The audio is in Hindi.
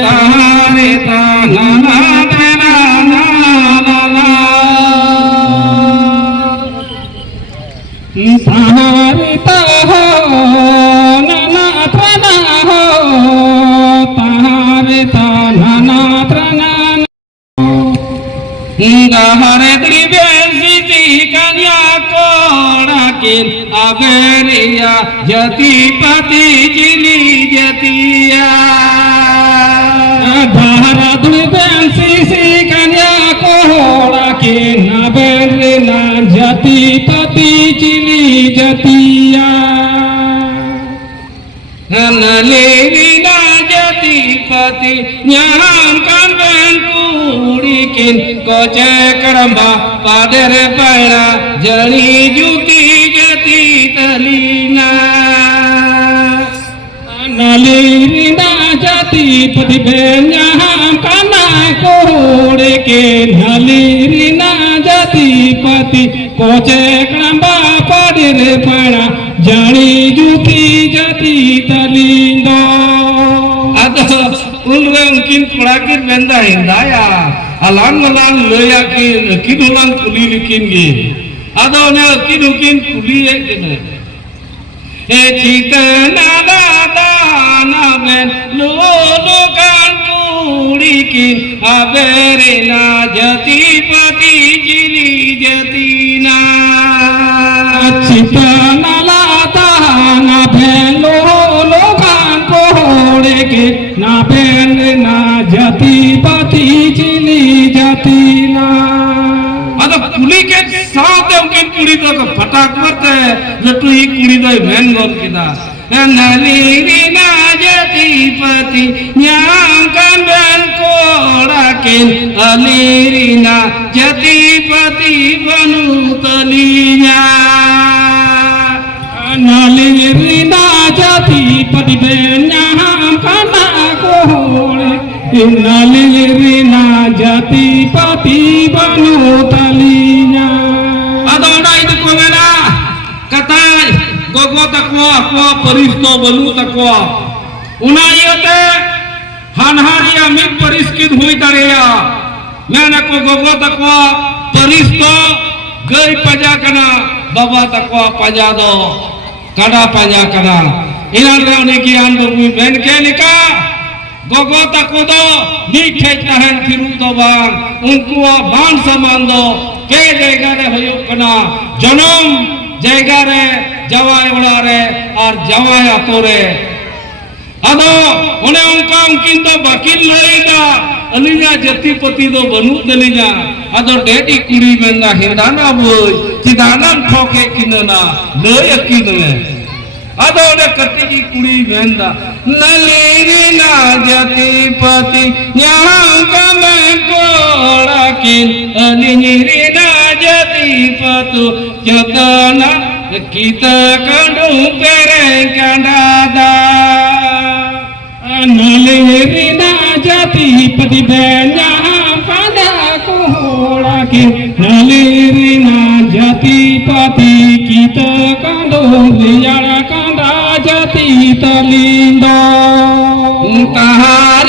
तारे ताना ना ना ना ना ना तारे ताहो ना ना तना हो तारे ताना ना तना हरे त्रिवेशी कन्या कोड़ा किन अबेरिया जति पति जिली जतिया हरे त्रिवेशी कन्या कोड़ा किन अबेरिया जति पति जिली जतिया नलेरिना जति पति न्याम कांबेन कुड़ीकिन कोचे करम्बा पादर पैरा जड़ी जुकी जति तलीना नलेरिना जति पति न्याम काना कुड़ीकिन नलेरिना जति पति कोचे करम्बा पादर पैरा जड़ी जुकी जति तलीना उनकिन कुड़ाकिन बेंदा हिंदाया अलान मलान लोया किन उलान कुली लिखिन गे अदो ने किन कुली है किने ए चितना दादा ना बेन लो कान कुड़ी किन अबेरे ना जति पति जिली जतिना चितना लाता ना बेन लो कान कुड़ी किन ना बेन ना जति पति जिली जतिना अद कुली के साथ उनकी कुड़ी तो फटाक मरते लटू ही कुड़ी तो मैन गोल किदा नलीरिना जति पति न्याम कंबन कोड़ा किन अलीरिना जति पति बनु तलिया नलीरिना जति पति न्याम काना कोड़े नलीरिना जति पति बनु तलिया अदोना itu komena kata gogo takwa ko परिस्तो बनु takwa una yote hanharia mit परिस्कित हुई तरेया मैंने को गोगो takwa परिस्तो गई पजा कना बाबा takwa पजा दो kada panja kana inan re uniki an bumi ben ke nika gogo tako do ni thek tahen thiru do bang unku ban saman do ke jayga re hoyuk kana janam jayga re jawai ola re ar jawai ato re ado one unka unkin do bakin loida alinya jati pati do banu dalinya ado dedi kuri menna hindana boy cidanan thoke kinana loya kinane ado ne katti ki kuri menna nalirina jati pati nyanga men koda kin alirina jati patu jatana kita kandu pereng kandada नलेरिना जति पति बेन्याम कांदा कोड़ा किन नलेरिना जति पति कित कांदो लियारा कांदा जति तलिंदो ताहा